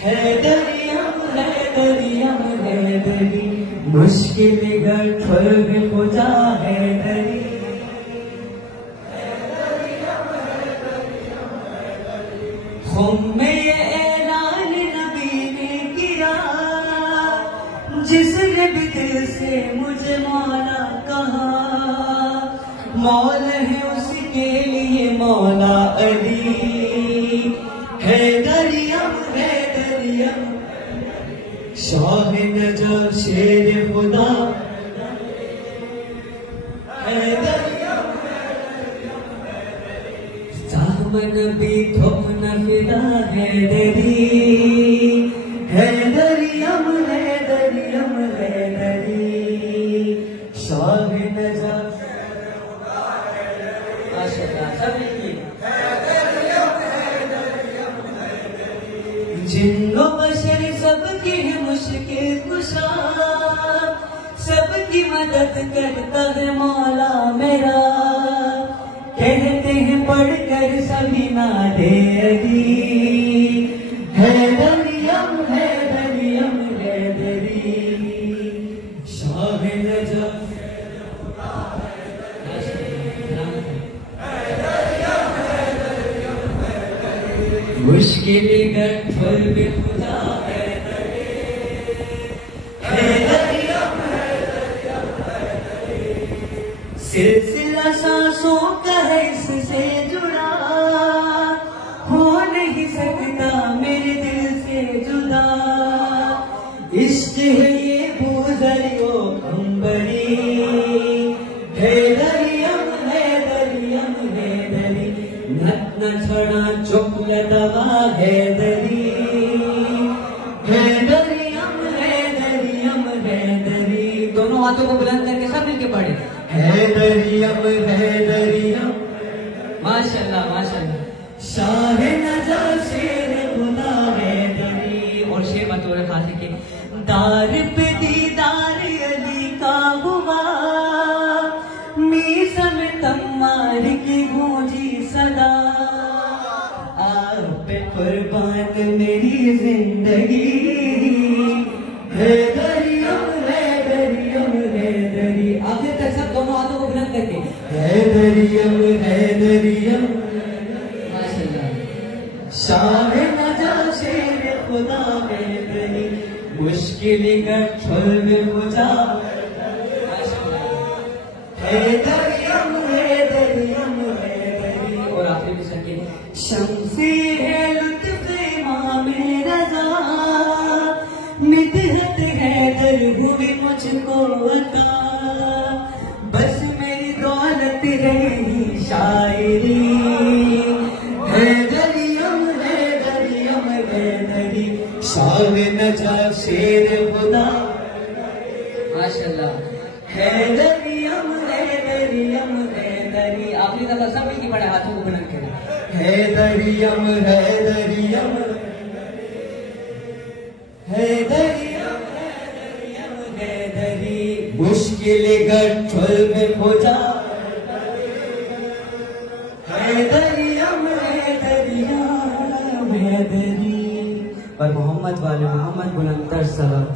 हैदरियम हैदरियम हैदरी, मुश्किल गठर में खुदा हैदरी। खुम्मे ऐलान नबी ने किया, जिसने भी दिल से मुझे मौला कहा, मौल है उसके लिए मौला अली। हैदरियम हैदरियम, शाह नजफ शेर खुदा, हैदरियम सामन भी ठुम न फिदा हैदरी। हैदरियम हैदरियम हैदरी, शाह नजफ जिन्नो बशर सबकी है मुश्किल कुशा, सबकी मदद करता है मौला मेरा। कहते हैं पढ़कर सभी नारे अली। हैदरियम हैदरियम हैदरी, शाह नजफ मुश्किल गठर में खुदा हैदरी। हैदरियम हैदरियम हैदरी, सिलसिला सांसों का है इससे जुड़ा, हो नहीं सकता मेरे दिल से जुदा। इश्क है ये बूज़रियो अंबरी। हैदरियम हैदरियम हैदरी, नत न छड़ा चुकल दवा हैदरी। हैदरियम हैदरियम हैदरी, दोनों हाथों को बुलंद करके सब मिलके पढ़े। हैदरियम हैदरियम, माशाल्लाह माशाल्लाह। शाह नजफ शेर खुदा हैदरी। और शेर बतौर खासी के, दार पे दीदार अली का हुआ, मीसा में तम्मार की गूंजी सदा। आप पे कुर्बान मेरी जिंदगी। हैदरियम हैदरियम हैदरी, आखिर तक सब दोनों हाथों को बुलंद करके। हैदरियम हैदरियम माशाल्लाह, शाह नजफ शेर खुदा हैदरी, मुश्किल गठर में खुदा माशाल्लाह। हैदरियम हैदरियम हैदरी। और आखिर में सके, शम्सी है लुत्फ़ इमाम रज़ा, मिदहत हैदर हुई मुझको अता। बस मेरी दौलत रही शायरी। हैदरियम हैदरियम हैदरी, शाह नजफ शेर खुदा माशाल्लाह। हैदरियम हैदरियम हैदरी, आखिरी दफा सब मिलके बड़े हाथों को बुलंद करें। हैदरियम हैदरियम हैदरियम हैदरियम हैदरी, मुश्किल गठर में खुदा। हैदरियम हैदरियम हैदरी, पर मोहम्मद वाले मोहम्मद बुलंदतर सलाम।